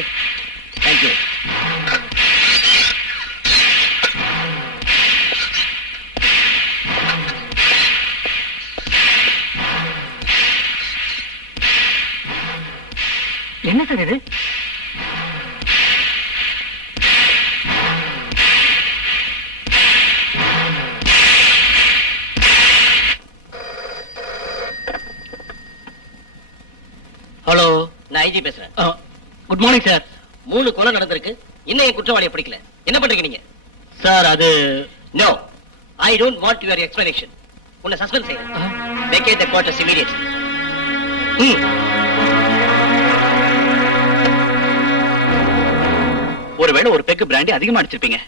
Thank you. என்ன சார் இது? ஹலோ, நான் ஐஜி பேசுறேன். Good morning sir. 3 கொலை நடந்திருக்கு. இன்னும் என் குற்றவாளியை பிடிக்கல. என்ன பண்றீங்க நீங்க? சார் அது no, I don't want your explanation. உன்னை சஸ்பெண்ட் செய்யறேன். Vacate the quarters immediately. ஒருவேளை ஒரு பெக்கு பிராண்டி அதிகமா அடிச்சிருப்பீங்க.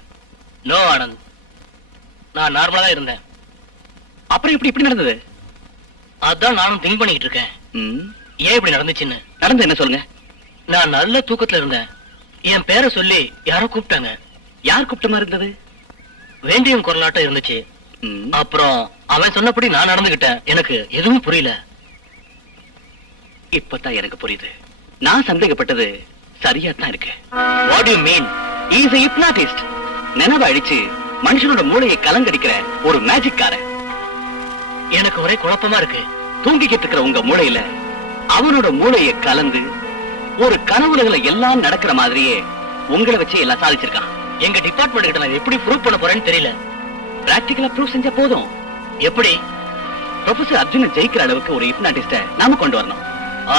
நோ ஆனந்த், நான் நார்மலா தான் இருந்தேன். அப்புறம் இப்படி நடந்தது? அதான் நானும் திங்க் பண்ணிட்டு இருக்கேன், ஏன் இப்படி நடந்துச்சுன்னு. நடந்து என்ன சொல்லுங்க. நான் நல்ல தூக்கத்துல இருந்தேன். என் பேரை சொல்லி யாரோ கூப்பிட்டாங்க. யார் கூப்பிட்ட மாதிரி இருந்தது? வேண்டியவன் குரலாட்டம் இருந்துச்சு. அப்புறம் அவன் சொன்னபடி நான் நடந்துகிட்டேன். எனக்கு எதுவும் புரியல. இப்பதான் எனக்கு புரியுது. நான் சந்தேகப்பட்டது சரியா தான் இருக்கு. What you mean? Is a hypnotist. நினைவை அழிச்சு மனுஷனோட மூளையை கலங்கடிக்கிற ஒரு மேஜிக்காரன். எனக்கு ஒரே குழப்பமா இருக்கு. தூங்கிக்கிட்டு இருக்கிற உங்க மூளையில அவனோட மூளையை கலந்து ஒரு கனவுல எல்லாம் நடக்கிற மாதிரியே உங்களை வச்சு எல்லாம் சாதிச்சிருக்கான். எங்க டிபார்ட்மெண்ட் கிட்ட நான் எப்படி ப்ரூவ் பண்ண போறேன்னு தெரியல. பிராக்டிகலா ப்ரூவ் செஞ்சா போதும். எப்படி? ப்ரொஃபசர் அர்ஜுன ஜெயிக்கிற அளவுக்கு ஒரு ஹிப்னாட்டிஸ்ட நாம கொண்டு வரணும்.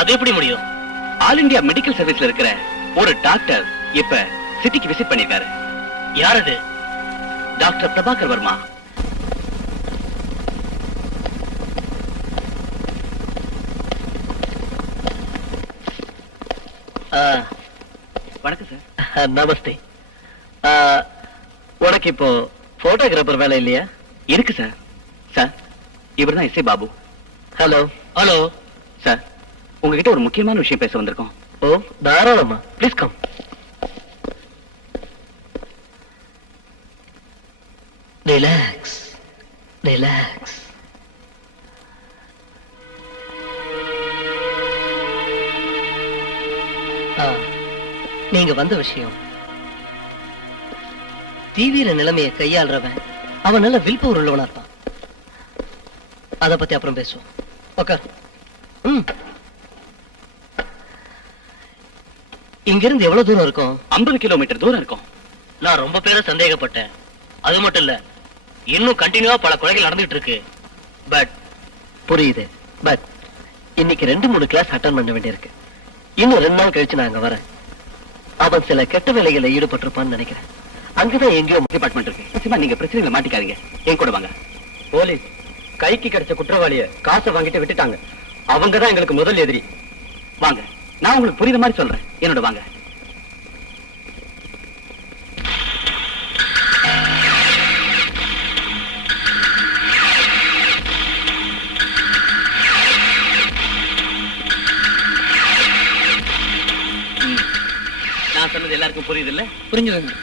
அது எப்படி முடியும்? ஆல் இந்தியா மெடிக்கல் சர்வீஸ்ல இருக்கிற ஒரு டாக்டர் இப்ப சிட்டிக்கு விசிட் பண்ணிருக்காரு. யார் அது? டாக்டர் பிரபாகர் வர்மா. வணக்கம் சார். நமஸ்தே. உனக்கு இப்போ போட்டோகிராஃபர் வேலை இல்லையா? இருக்கு சார். சார், இவர்தான் S. Babu. Hello. Hello sir, உங்ககிட்ட ஒரு முக்கியமான விஷயம் பேச வந்திருக்கோம். ஓ, தாராளமா. Please come. Relax, relax. நீங்க வந்த விஷயம், தீவிர நிலைமையை கையாளுறவன் அவன் நல்ல வில் பவர் உள்ளவனா இருப்பான். அத பத்தி அப்புறம் பேசுவோம். ஓகே. இங்க இருந்து எவ்வளவு தூரம் இருக்கும்? 50 கிலோமீட்டர் தூரம் இருக்கும். நான் ரொம்ப பேரை சந்தேகப்பட்டேன். அது மட்டும் இல்ல, இன்னும் கண்டினியூவா பல கொலைகள் நடந்துட்டு இருக்கு. பட் புரியுது. பட் இன்னைக்கு 2-3 கிளாஸ் அட்டன் பண்ண வேண்டியிருக்கு. இன்னும் 2 நாள் கழிச்சு நான் அங்க வரேன். அவன் சில கெட்ட வேலைகளை ஈடுபட்டிருப்பான்னு நினைக்கிறேன். அங்கதான் எங்கேயோ டிபார்ட்மெண்ட் இருக்கு. நிச்சயமா நீங்க பிரச்சனைகளை மாட்டிக்காதீங்க. என் கூட வாங்க. போலீஸ் கைக்கு கிடைச்ச குற்றவாளிய காசை வாங்கிட்டு விட்டுட்டாங்க. அவங்கதான் எங்களுக்கு முதல் எதிரி. வாங்க, நான் உங்களுக்கு புரியுற மாதிரி சொல்றேன். என்னோட வாங்க. நான் சொன்னது எல்லாருக்கும் புரியுது இல்ல? புரிஞ்சுங்க.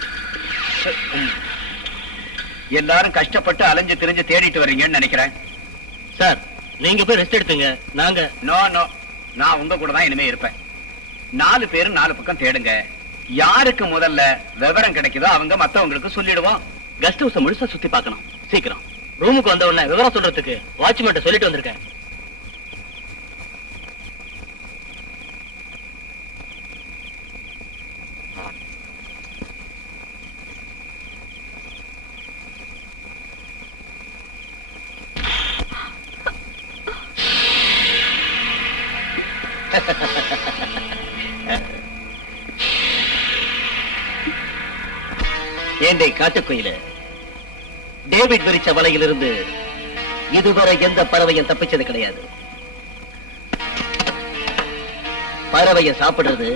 எல்லாரும் கஷ்டப்பட்டு அலைஞ்சு திரிஞ்சு தேடிட்டு வர்றீங்கன்னு நினைக்கிறேன். சார், நீங்க போய் ரெஸ்ட் எடுத்துங்க. நாங்க நோ, நான் உங்க கூட தான் இனிமே இருப்பேன். 4 பேரும் 4 பக்கம் தேடுங்க. யாருக்கு முதல்ல விவரம் கிடைக்குதோ அவங்க மத்தவங்களுக்கு சொல்லிடுவோம். கெஸ்ட் ஹவுஸ் முழுசா சுத்தி பார்க்கணும். சீக்கிரம். ரூமுக்கு வந்த உடனே விவரம் சொல்றதுக்கு வாட்ச்மேன் சொல்லிட்டு வந்திருக்கேன். ஏண்டே காட்டுக்குயில, டேவிட் விரிச்ச வலையிலிருந்து இதுவரை எந்த பறவையும் தப்பிச்சது கிடையாது. பறவைய சாப்பிடுறது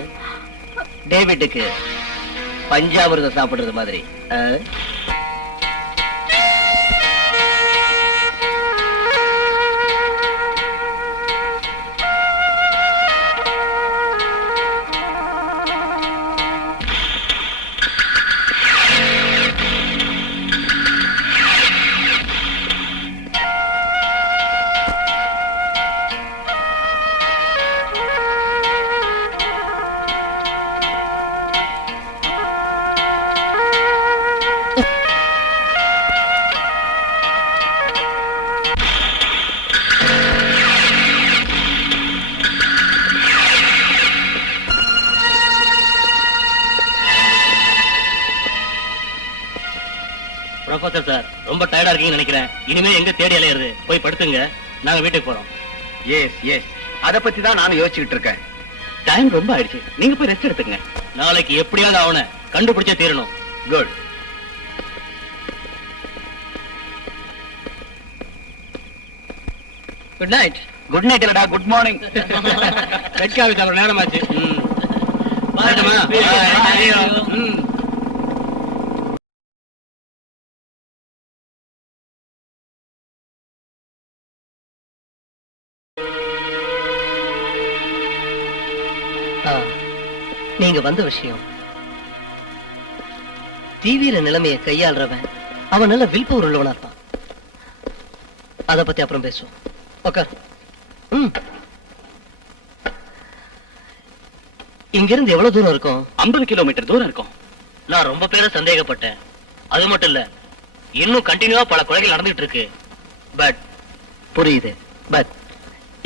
டேவிட்டுக்கு பஞ்சாமிர்தம் சாப்பிடுறது மாதிரி. ப்ரொஃபசர் சார், ரொம்ப டயர்டா இருக்கீங்கன்னு நினைக்கிறேன். இனிமே எங்க தேடி அலையிறது? போய் படுத்துங்க, நாங்க வீட்டுக்கு போறோம். எஸ், அத பத்தி தான் நானும் யோசிச்சுக்கிட்டு இருக்கேன். டைம் ரொம்ப ஆயிடுச்சு, நீங்க போய் ரெஸ்ட் எடுத்துங்க. நாளைக்கு எப்படியாவது அவனை கண்டுபிடிச்சே தீரணும். Good. Good night. Good night இல்லடா, குட் மார்னிங். ரெட் காஃபி சாப்பிட நேரமாச்சு. பாருமா. நீங்க வந்த விஷயம், டிவியில நிலைமையை கையாளுறவன் அவன் நல்ல வில் பவர் உள்ளவனா இருப்பான். அத பத்தி அப்புறம் பேசுவோம். ஓகே. இங்க இருந்து எவ்வளவு தூரம் இருக்கும்? 50 கிலோமீட்டர் தூரம் இருக்கும். நான் ரொம்ப பேரை சந்தேகப்பட்டேன். அது மட்டும் இல்ல, இன்னும் கண்டினியூவா பல கொலைகள் நடந்துட்டு இருக்கு. பட் புரியுது. பட்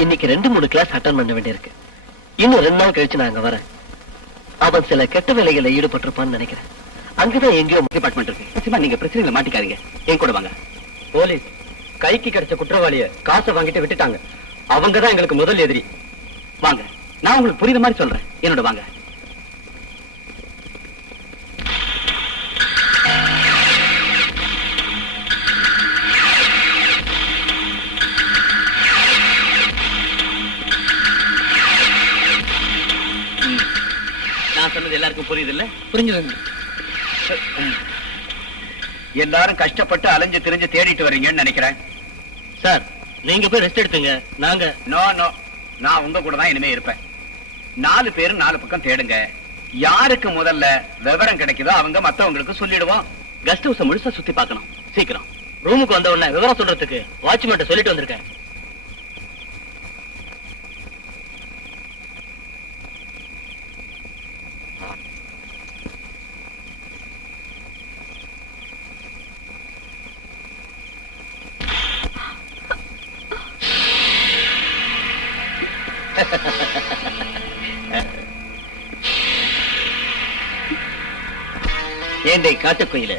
இன்னைக்கு 2-3 கிளாஸ் அட்டன் பண்ண வேண்டியிருக்கு. இன்னும் 2 நாள் கழிச்சு நான் அங்க வரேன். அவன் சில கெட்ட வேலைகளை ஈடுபட்டிருப்பான்னு நினைக்கிறேன். அங்கதான் எங்கேயோ டிபார்ட்மெண்ட் இருக்கு. நிச்சயமா நீங்க பிரச்சனைகளை மாட்டிக்காதீங்க, என் கூட வாங்க. போலீஸ் கைக்கு கிடைச்ச குற்றவாளிய காசை வாங்கிட்டு விட்டுட்டாங்க. அவங்கதான் எங்களுக்கு முதல் எதிரி. வாங்க, நான் உங்களுக்கு புரியுற மாதிரி சொல்றேன், என்னோட வாங்க. நான் சொன்னது எல்லாருக்கும் புரியுது இல்ல? புரிஞ்சுதுங்க. எல்லாரும் கஷ்டப்பட்டு அலைஞ்சு திரிஞ்சு தேடிட்டு வர்றீங்கன்னு நினைக்கிறேன். சார், நீங்க போய் ரெஸ்ட் எடுத்துங்க. நாங்க நோ நோ, நான் உங்க கூட தான் இனிமே இருப்பேன். 4 பேரும் 4 பக்கம் தேடுங்க. யாருக்கு முதல்ல விவரம் கிடைக்குதோ அவங்க மத்தவங்களுக்கு சொல்லிடுவோம். கெஸ்ட் ஹவுஸ முழுசா சுத்தி பார்க்கணும். சீக்கிரம். ரூமுக்கு வந்த உடனே விவரம் சொல்றதுக்கு வாட்ச்மேன் சொல்லிட்டு வந்திருக்கேன். ஏண்டை காட்டுக்குயில,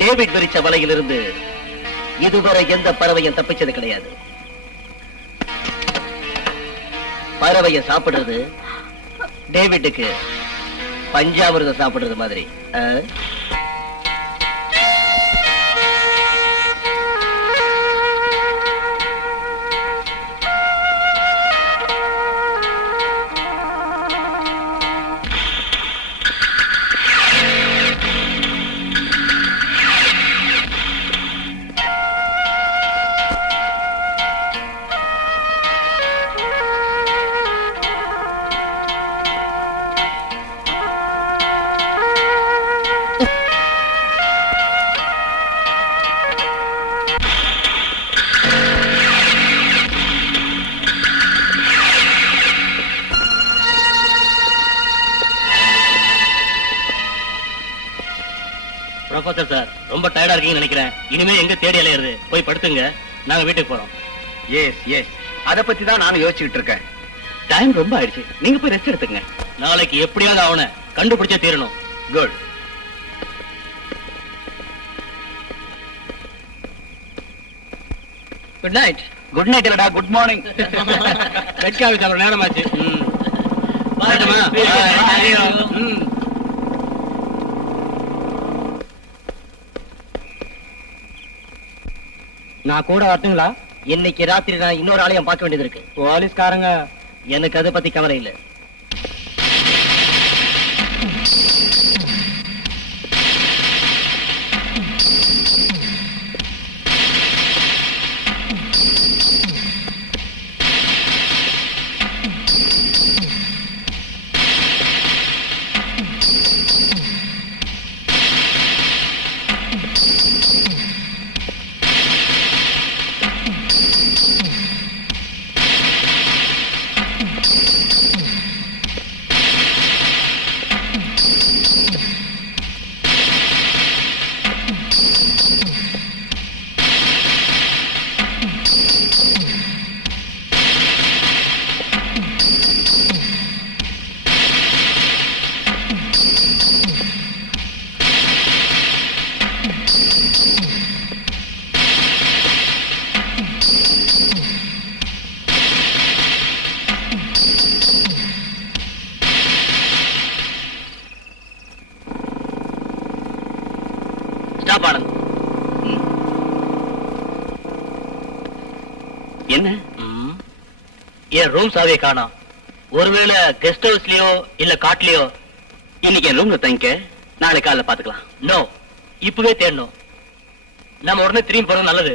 டேவிட் விரிச்ச வலையிலிருந்து இதுவரை எந்த பறவையும் தப்பிச்சது கிடையாது. பறவைய சாப்பிடுறது டேவிட்டுக்கு பஞ்சாமிர்தம் சாப்பிடுறது மாதிரி. ப்ரொஃபசர் சார், ரொம்ப டயர்டா இருக்கீங்கன்னு நினைக்கிறேன். இனிமே எங்க தேடி அலையிறது? போய் படுத்துங்க, நாங்க வீட்டுக்கு போறோம். எஸ் எஸ், அத பத்தி தான் நானும் யோசிச்சுட்டு இருக்கேன். டைம் ரொம்ப ஆயிடுச்சு, நீங்க போய் ரெஸ்ட் எடுத்துங்க. நாளைக்கு எப்படியாவது அவனை கண்டுபிடிச்சே தீரணும். Good. Good night. Good night இல்லடா, குட் மார்னிங். ரெட் காஃபி சாப்பிட நேரமாச்சு. பாருமா. நான் கூட வரட்டுங்களா? இன்னைக்கு ராத்திரி நான் இன்னொரு ஆலயம் பார்க்க வேண்டியது இருக்கு. போலீஸ்காரங்க எனக்கு அதை பத்தி கவலை இல்லை. ஸ்டாப் ஆனந்த். என்ன? என் ரூம் சாவியை காணோம். ஒருவேளை கெஸ்ட் ஹவுஸ்லயோ இல்ல காட்லயோ. இன்னைக்கு என் ரூம்ல தங்கிக்க, நாளைக்கு காலைல பாத்துக்கலாம். நோ, இப்பவே தேடணும். நம்ம உடனே திரும்பி போறது நல்லது.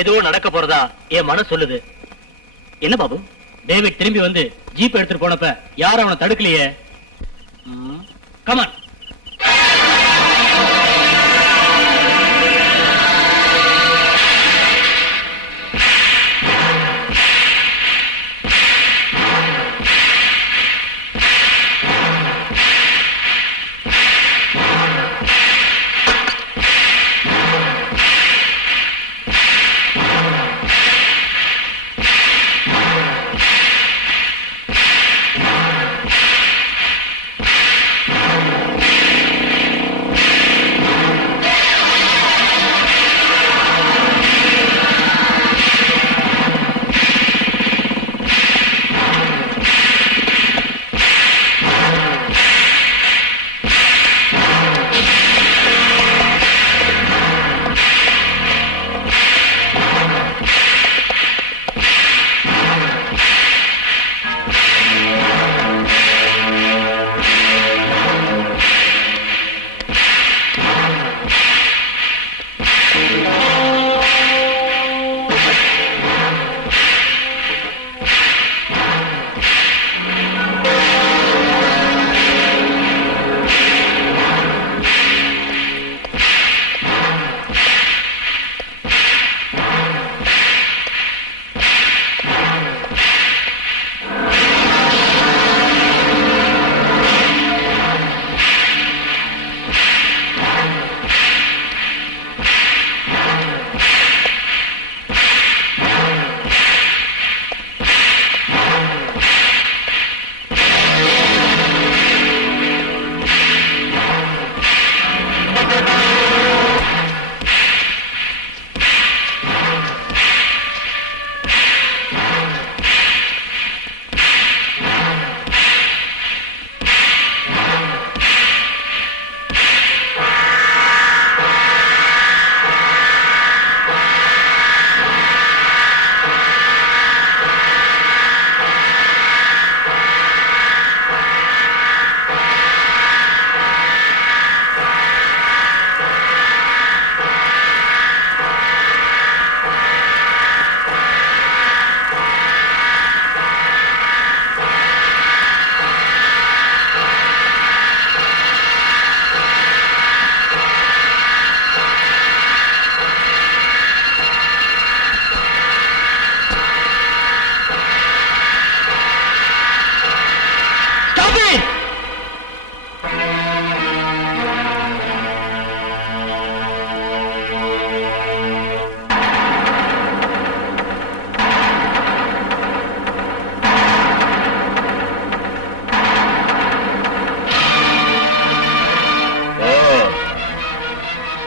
எதுவோ நடக்க போறதா என் மனசு சொல்லுது. என்ன பாபு? டேவிட் திரும்பி வந்து ஜீப் எடுத்துட்டு போனப்ப யாரும் அவனை தடுக்கலையே. கமான்.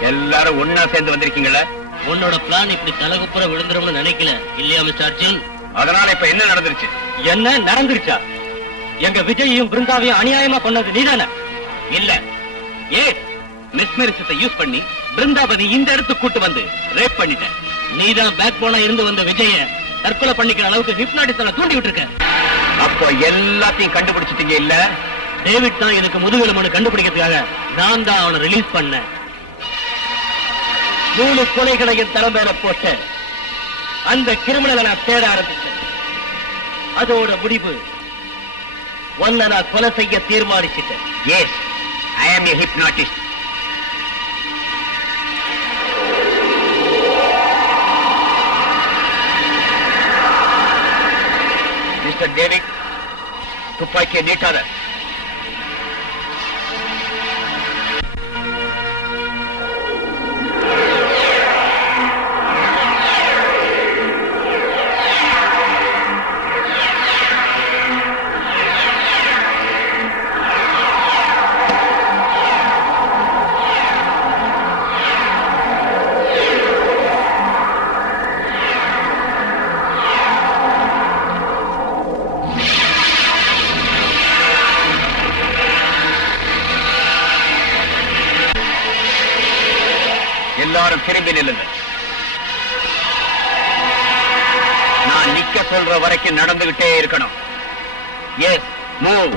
எல்லாரும் ஒன்னா சேர்ந்து வந்திருக்கீங்களா? உன்னோட பிளான் இப்படி தலகுப்புற விழுந்துரும்னு நினைக்கல இல்லையா மிஸ்டர் அர்ஜுன்? அதனால இப்ப என்ன நடந்துருச்சு? என்ன நடந்துருச்சா? எங்க விஜயையும் பிருந்தாவையும் அநியாயமா பண்ணது நீதானே? இல்ல, மிஸ்மெரிசத்தை யூஸ் பண்ணி பிருந்தாபதி இந்த இடத்துக்கு கூட்டு வந்து ரேப் பண்ணிட்டேன். நீதான் பேக் போனா இருந்து வந்த விஜய தற்கொலை பண்ணிக்கிற அளவுக்கு ஹிப்னாட்டிசனை தூண்டி விட்டுருக்க. அப்போ எல்லாத்தையும் கண்டுபிடிச்சிட்டீங்க இல்ல? டேவிட் தான் எனக்கு முதுகெலும்பு கண்டுபிடிக்கிறதுக்காக நான் தான் அவனை ரிலீஸ் பண்ணேன். 3 கொலைகளை என் தலைமையில போட்ட அந்த கிரிமினலை நான் தேட ஆரம்பிச்சேன். அதோட முடிவு ஒன்ன நான் கொலை செய்ய தீர்மானிச்சிட்டேன். எஸ், ஐ ஆம் எ ஹிப்னாட்டிஸ்ட். மிஸ்டர் டேவிட், துப்பாக்கியை நீட்டாத. எல்லாரும் திரும்பி நில்லுங்க. நான் நிக்க சொல்ற வரைக்கும் நடந்துகிட்டே இருக்கணும். Yes, move.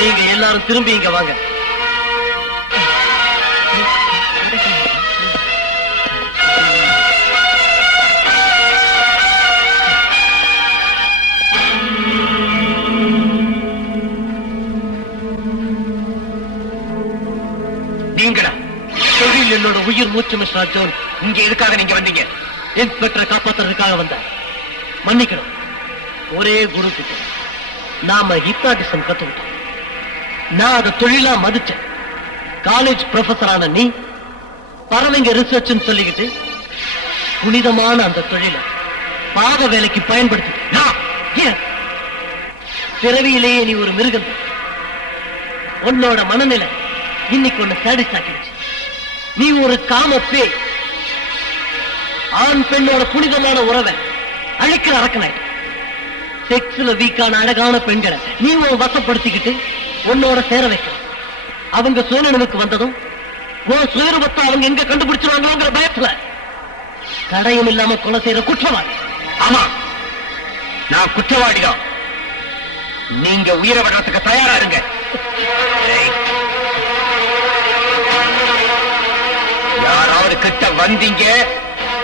நீங்க எல்லாரும் திரும்பி இங்க வாங்க. நீங்களா? தொழில் என்னோட உயிர் மூச்சு மிஸ்டர் அர்ஜுன். இங்க எதுக்காக நீங்க வந்தீங்க? இன்ஸ்பெக்டரை காப்பாத்துறதுக்காக வந்தேன். மன்னிக்கணும். ஒரே குரு கிட்ட நாம ஹிப்னாட்டிசம் கத்துக்கிட்டோம். நான் அதை தொழிலா மதிச்சேன். காலேஜ் ப்ரொஃபஸரான நீ பறவைங்க ரிசர்ச் சொல்லிக்கிட்டு புனிதமான அந்த தொழிலை பாவ வேலைக்கு பயன்படுத்தி பிறவியிலேயே நீ ஒரு மிருகம். உன்னோட மனநிலை இன்னைக்கு ஒண்ணு சாடிஸ்ட் ஆக்கிடுச்சு. நீ ஒரு காம பேய். ஆண் பெண்ணோட புனிதமான உறவை அழிக்கிற அரக்கனாய். செக்ஸ்ல வீக்கான அழகான பெண்களை நீ உன் வசப்படுத்திக்கிட்டு உன்னோட சேர வைக்க. அவங்க சுயநினைவுக்கு வந்ததும் உன் சுயரூபத்தை அவங்க எங்க கண்டுபிடிச்சிருவாங்களோங்கிற பயத்துல தடயம் இல்லாம கொலை செய்யற குற்றவாளி. ஆமா, நான் குற்றவாளிதான். நீங்க உயிரை விடுறதுக்கு தயாரா இருங்க. யாராவது கிட்ட வந்தீங்க,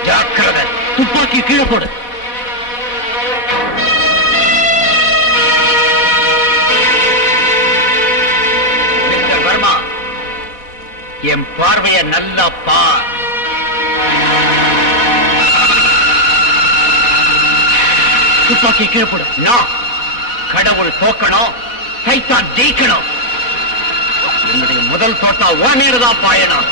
ஜாக்கிரதை. துப்பாக்கி கீழே போடு. மிஸ்டர் வர்மா, என் பார்வைய நல்லா பார். துப்பாக்கி கீழே போடு. நான் கடவுள் தோக்கணும், சைத்தான் ஜெயிக்கணும். என்னுடைய முதல் தோட்டா உடனேதான் பாயணும்.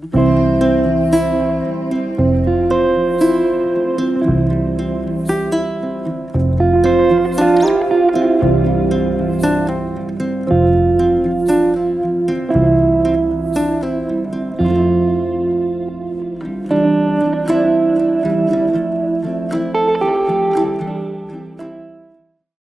Thank you.